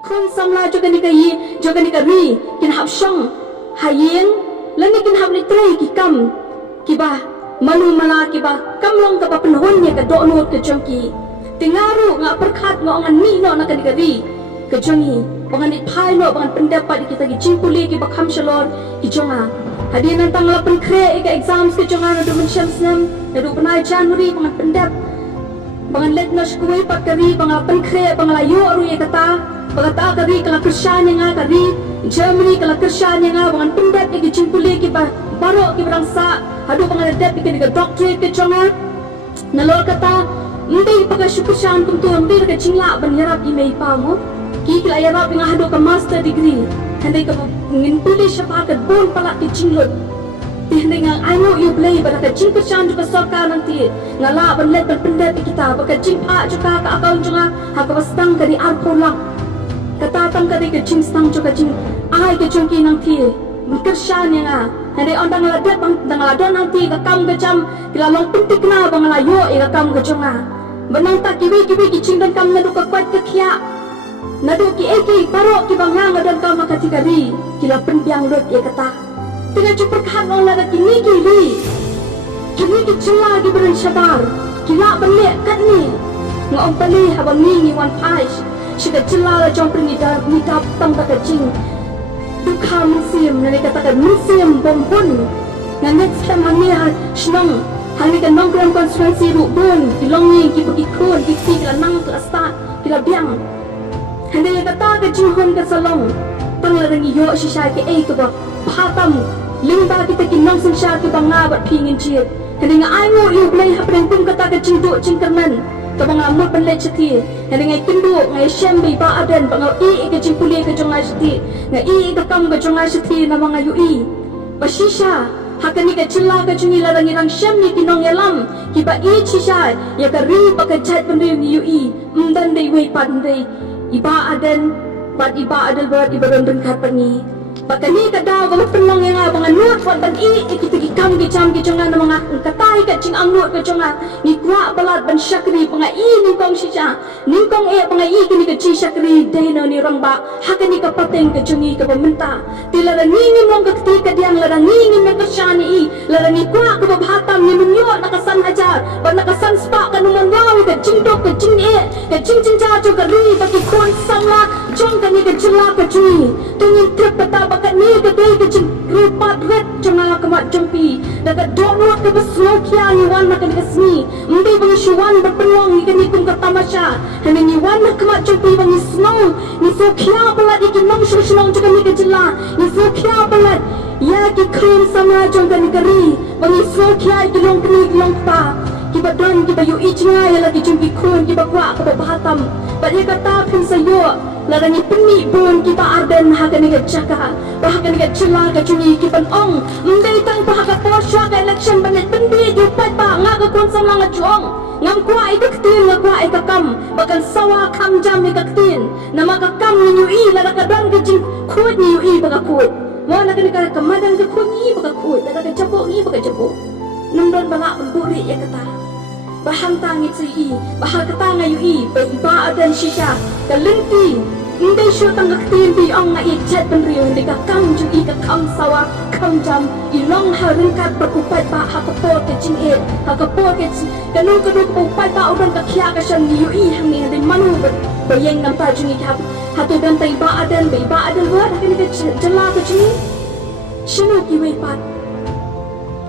Kun samla juga ni kayi juga ni kari kin hap shong hayeng lani kin hap ni tray ki kam kiba malu mala kiba kam long ka penhon ye ka do no ke jongki tingaru nga perkhat ngo ngan ni no na kan kari ke jongi bangan ni phai no bangan pendapat kita ki cimpuli ki bakham shalor ki jonga hadian tang la pen kre ka exams ke jonga na do men shamsnam na do penai Januari bangan pendap bangan let no skui pat kari bangan pen kre bangan layu aru ye kata Pagkata kari kala kersyanya nga kari Germany kala kersyanya nga Bangan pendap yang cimpuli ki barok ki berangsa Hadu bangan adap ki ka doctorate ke chonga Nalor kata Hindi paga syukursyan kung tuan Hindi ka cingla ban yarap i may pa mo Ki kila yarap nga hadu ka master degree Hindi ka nginpuli siya pa ka bon pala ki cinglot Hindi nga ano you play Bala ka cingkursyan juga soka nanti Nga la ban let ban pendap kita Baka cingpa juga ka akaun juga Haka bastang ka di arpo lang Katatang ka di ka ching stang juga ching ay ka chungki nang ti mengkersyan nga hindi on dang ladat dang ladan nang ti ka kam ka jam kilalong pintik na bang layo ka kam ka chunga benang ta kiwi ki ching dan kam na du ka kwat ka khia na du ki eki paro ki bang nga dan kam ka ti ka ri kila penpiang lot kata tinga chu perkhat ngong na kini ki ri kini ki chula ki berin sabar kila bele kat ni ngong pali habang ni wan pais Sika celala jom pernida mitap tang tak kecing Dukha musim nani katakan musim bompun Ngan next time hangi senang Hangi kan nongkrong konstituensi rukbun Dilongi ki pergi kun Diksi kila nang kila start Kila biang Handi kata kecing hon ke salong Tang larangi yo shisha ke ke ba Pahatam Limba kita ki nong sensya ke banga bat pingin cip Handi nga aingo yu blay hapren pun kata kecing duk cingkernan Kabang amut penlet ceti Yang dengan kinduk Ngai syambi ba adan Bangau i ke cimpuli ke jongai ceti Ngai i ke kam ke jongai ceti Nama ngai yu i Basisha Haka ni ke cila ke cungi larangi rang syam ni kinong yalam Kiba i cisha Ya ke ri pakai jat pendiri ni yu i Mdan day wei pan day Iba adan Bat iba adal berat iba rondon karpan ni Baka ni ka daw Gama penong yang Abangan nuat Wat ban i Kita gikam gicam gicunga Na mga katai ka cing ang nuat ka cunga Ni kuat balat ban syakri Panga i ningkong sisya Ningkong panga i Kini ka ci syakri Dahino ni rangba Haka ni ka pateng ka cungi ka pementa Ti larang ngingin mong ka ketika Diang larang ngingin na kasyani i Larang ni kuat ka babhatam Ni menyuat nakasan hajar Ban nakasan spak ka numon wawi Ka cing tok ka cing Ka cing jajo ka ri Bagi kuan samla Jom ka ni ka jela ka cungi Tungin trip peta Bakat ni ka day ka cing Rupat red Cunga ka mat jompi Dakat download ka beslow kia Ni wan na ka ni ka sni Mdi bangi syuan berpeluang Ni ka ni kung ka tamasya Hanya ni wan na ka mat jompi Bangi snow Ni so kia balat Iki nong syusunong Juga ni ka jela Ni so kia balat Ya ki krim sama jom ka ni ka ri Bangi so kia Iki long kini long pa Kiba don kiba yu ichinga Ya lagi jompi kun Kiba kwa ka bahatam Bat ya kata pun sayo Larangi peni pun kita arden Haka ni ka jaka Bahaka ni ka jela ka cungi Kiban ong Mday tang bahaka posya ka election Banit pendi Yupat pa Nga ka konsam lang at juong Ngam kwa ikaktin Nga kwa ikakam Bakan sawa kam jam ikaktin Nama kakam ni yu i Lara ka dan ka jing Kuat ni yu i baka kuat Mo na ka ni ka kamadan ka kuat ni baka kuat Lara ka jabok ni baka jabok Nundon balak pemburi ya kata Bahang tangi cui Bahang ketanga yu i Baiba adan shisha Kalenti Hindi siya tanggak timpi Ang nga ichat penriyo Hindi ka kam jui ka kam sawa Kam jam Ilong haringkat Berkupat ba Hakapor ke jingit Hakapor ke Kanu-kanu Kupat ba Udan ka kya ka siya Yu i Hang ni Hindi manu Bayang ng pajungi Hatu dan taiba adan Baiba adan Buat Hakin ka jela ka jini Sino kiway pat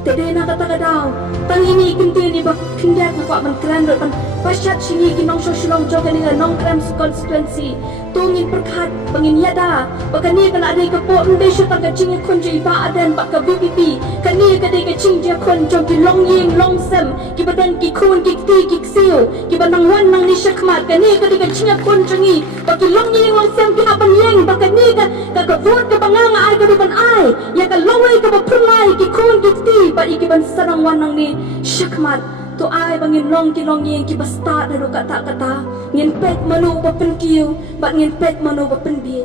Tede na kata daw Tang ini ikinti ni bak kindat na kwa man krandot pan pasyat sini kinong sosyolong joga ni nong krem konstituensi tungin perkat pangin yada bakani kana adai ka po mde syo tang kacing kon jo iba adan bak ka BPP kani ka dai kacing je kon jo ki long ying long sem ki badan ki kun ki ti ki siu ki banang wan nang ni syakmat kani ka dai kacing kon jo ni bak ki long ying long sem ki apan yeng bakani ka vote ka banganga ai ka ban ai ya ka lawai ka ba prulai ki kun ki ti ba ikiban sarang wan nang ni syakmat tu ai bangin long ki long yeng ki basta na do kata ngin pet manu ba pen kiu ba ngin pet manu ba pen bi